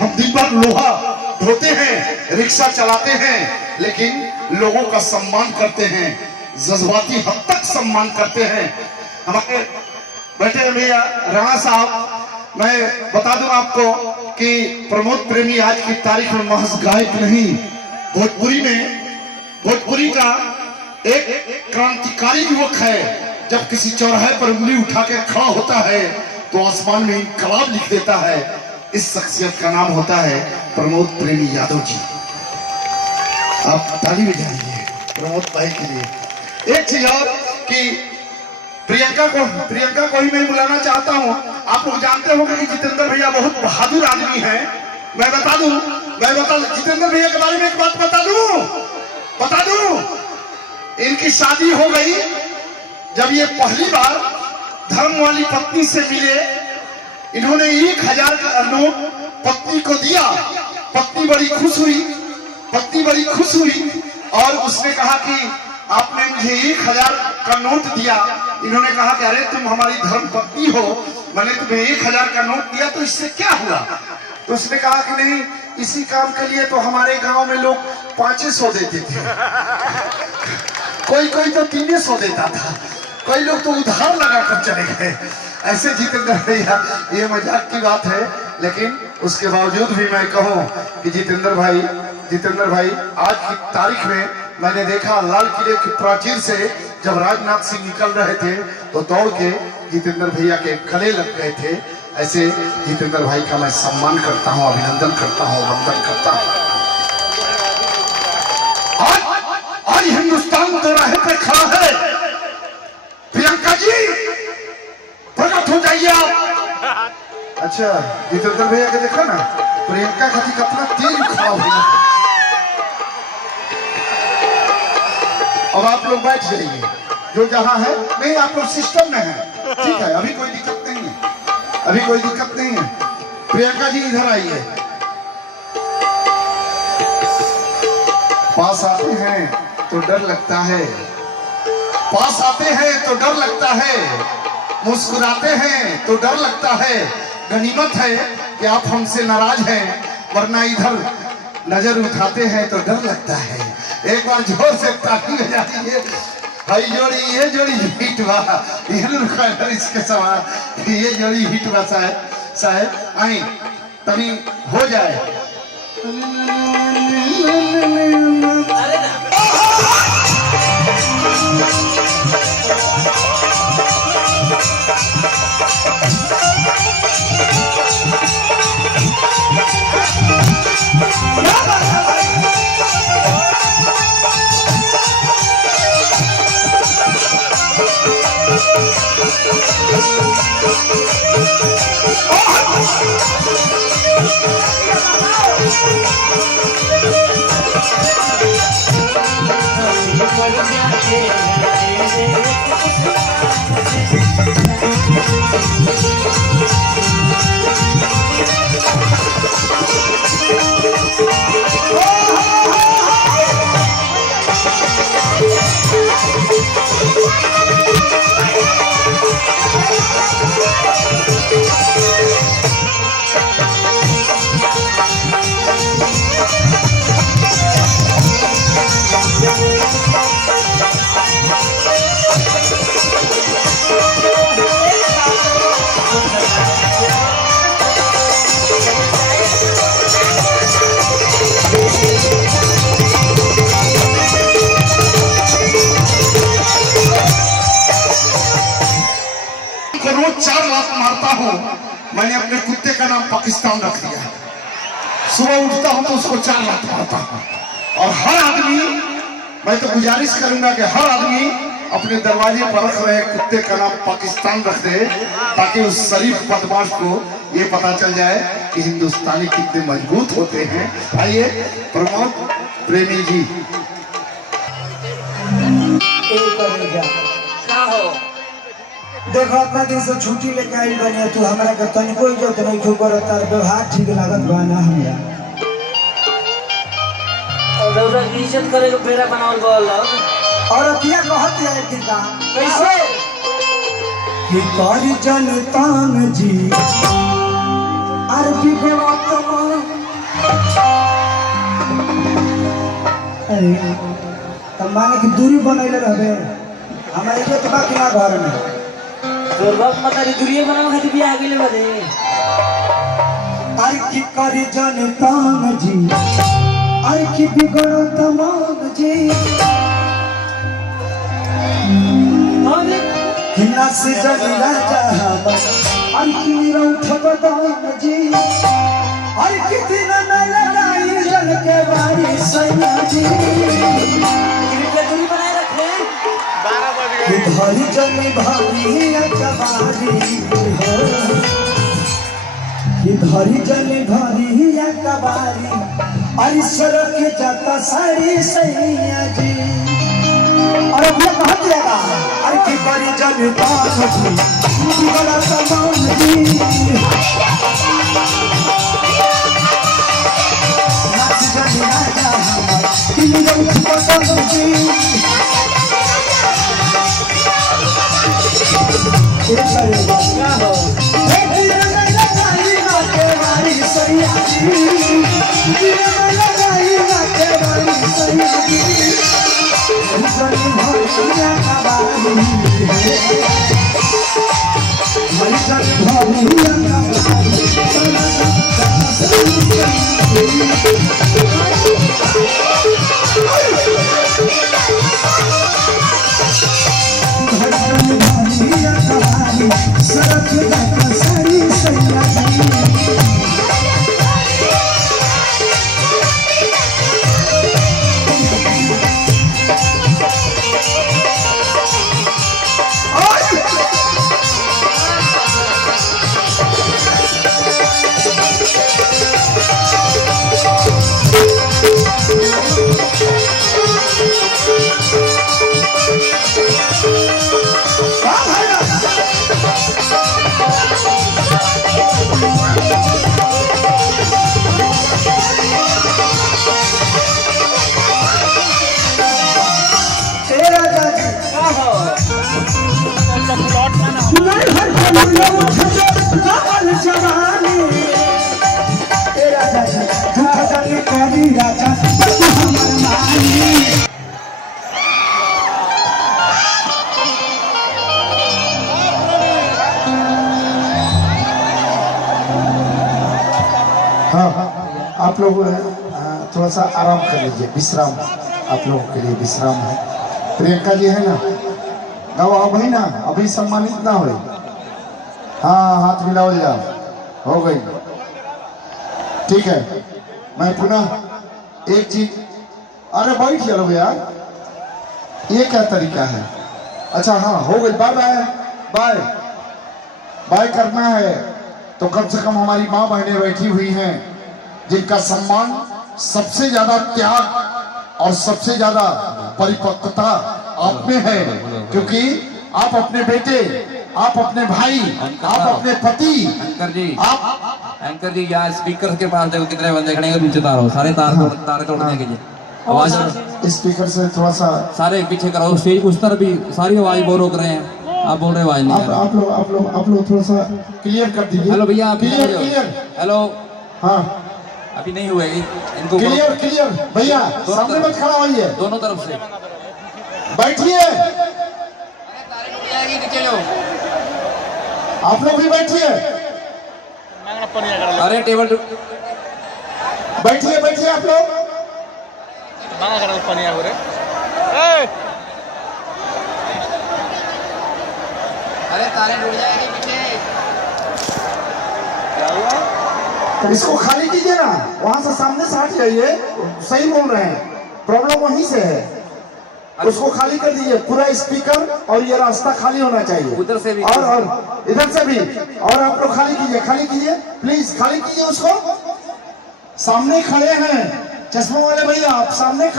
हम दिन भर लोहा ढोते हैं, रिक्शा चलाते हैं, लेकिन लोगों का सम्मान करते हैं, जज्बाती हद तक सम्मान करते हैं। हमारे बैठे भैया राणा साहब, मैं बता दूं आपको कि प्रमोद प्रेमी आज की तारीख में महज गायक नहीं, भोजपुरी का एक क्रांतिकारी युवक है। जब किसी चौराहे पर उंगली उठा के खड़ा होता है तो आसमान में इनकलाब लिख देता है। इस शख्सियत का नाम होता है प्रमोद प्रेमी यादव जी। आप ताली बजाइए प्रमोद भाई के लिए। एक चीज और कि प्रियंका को ही मैं बुलाना चाहता हूं। आप लोग जानते होंगे कि जितेंद्र भैया बहुत बहादुर आदमी हैं। मैं बता दूं जितेंद्र भैया के बारे में एक बात बता दूं, इनकी शादी हो गई जब ये पहली बार धर्म वाली पत्नी से मिले। इन्होंने 1000 का नोट पत्नी को दिया। पत्नी बड़ी खुश हुई और उसने कहा कि आपने मुझे 1000 का नोट दिया। इन्होंने कहा कि अरे तुम हमारी धर्म पत्नी हो, मैंने तुम्हें 1000 का नोट दिया तो इससे क्या हुआ? तो उसने कहा कि नहीं, इसी काम के लिए तो हमारे गांव में लोग 500 देते थे, कोई तो 300 देता था, कई लोग तो उधार लगा कर चले गए। ऐसे जितेंद्र भैया, ये मजाक की बात है, लेकिन उसके बावजूद भी मैं कहूं कि जितेंद्र भाई आज की तारीख में मैंने देखा लाल किले की प्राचीर से जब राजनाथ सिंह निकल रहे थे तो दौड़ के जितेंद्र भैया के गले लग गए थे। ऐसे जितेंद्र भाई का मैं सम्मान करता हूं, अभिनंदन करता हूं, वंदन करता हूं। आज हिंदुस्तान दोराहे पे खड़ा है। प्रियंका जी प्रकट हो जाइए आप। अच्छा जितेंद्र भैया के देखो ना, प्रियंका का जी कितना तेज खड़ा हो गया। अब आप लोग बैठ जाइए, जो जहां है। नहीं, आप लोग सिस्टम में हैं, ठीक है, अभी कोई दिक्कत नहीं है। प्रियंका जी इधर आइए। पास आते हैं तो डर लगता है, मुस्कुराते हैं तो डर लगता है। गनीमत है कि आप हमसे नाराज हैं, वरना इधर नजर उठाते हैं तो डर लगता है। एक बार जोर से ताली बजाइए। ये जोड़ी हिट बा, इसके सवाल ये जोड़ी हिट बा साहब आई तभी हो जाए। रोज 4 लात मारता हूं। मैंने अपने कुत्ते का नाम पाकिस्तान रख दिया है। सुबह उठता हूं तो उसको 4 लात मारता हूं। और हर आदमी, मैं तो गुजारिश करूंगा कि हर आदमी अपने दरवाजे पर रख रहे कुत्ते का नाम पाकिस्तान रख दे, ताकि उस शरीफ बदमाश को ये पता चल जाए कि हिंदुस्तानी कितने मजबूत होते हैं। आइए प्रमोद प्रेमी जी। देखो अपना दिन से छुट्टी लेके आई बनी, तू हमारा के तनिको इज्जत नहीं क्यों करत? तार व्यवहार ठीक लागत बा ना हमरा। और रउरा की इज्जत करे के बेरा बनावल बा अलग। और अतिया कहत है कि का कैसे कि करी जनतान जी अरबी के वक्त रे तब माने कि दूरी बनैले रहबे हमारे इज्जत बाकी ना घर में तोर बाप मतारी दूरिये बनावे खातिर बियाह कइले बारे आई की करी जनतान जी आई की बिगड़ो तमाम जी अरे कि नस जली राजा आई की मेरा उठबदान जी आई की दिन में लड़ाई जल के बारी सैया जी इनके दूरी बनाए रखे कि धरी जली भारी अकबारी हो कि धरी जली भारी अकबारी अरे सड़क जाता सारी सैया जी और भैया कहाँ जाएगा अरे की करी जनता जी बड़ा तमाम जी नाच जली राजा कि मेरा उठबदान जी क्या हो हाँ आप लोग थोड़ा सा आराम कर लीजिए विश्राम आप लोगों के लिए विश्राम है प्रियंका जी है ना गाओ अभी ना अभी सम्मानित ना हो हाँ हाथ मिलाओ जा हो गई ठीक है मैं पुनः एक चीज अरे बैठ चलो यार ये क्या तरीका है अच्छा हाँ हो गई बाय बाय बाय बाय करना है तो कम से कम हमारी माँ बहनें बैठी हुई हैं जिनका सम्मान सबसे ज्यादा त्याग और सबसे ज्यादा परिपक्वता आप में है क्योंकि आप अपने बेटे आप अपने भाई आप अपने पति एंकर जी यहाँ स्पीकर के पास देखो कितने बंदे खड़े हैं पीछे तार सारे तार तोड़ने के लिए आवाज स्पीकर से थोड़ा सा सारे पीछे करो स्टेज उस तरफ भी सारी आवाज वो रोक रहे हैं आप बोल रहे आवाज नहीं आप लोग थोड़ा सा क्लियर कर दीजिए हेलो भैया क्लियर हेलो हाँ अभी नहीं हुए इनको क्लियर भैया सामने मत खड़ा होइए दोनों तरफ से बैठिए आप लोग भी बैठिए अरे टेबल बैठिए आप लोग अरे तारे टूट जाएंगे पीछे तो इसको खाली कीजिए ना वहां से सामने से हट जाइए सही बोल रहे हैं प्रॉब्लम वहीं से है उसको खाली कर दीजिए पूरा स्पीकर और ये रास्ता खाली होना चाहिए उधर से भी और इधर से भी और आप लोग खाली कीजिए प्लीज खाली कीजिए उसको सामने खड़े हैं चश्मा वाले भैया आप सामने खड़े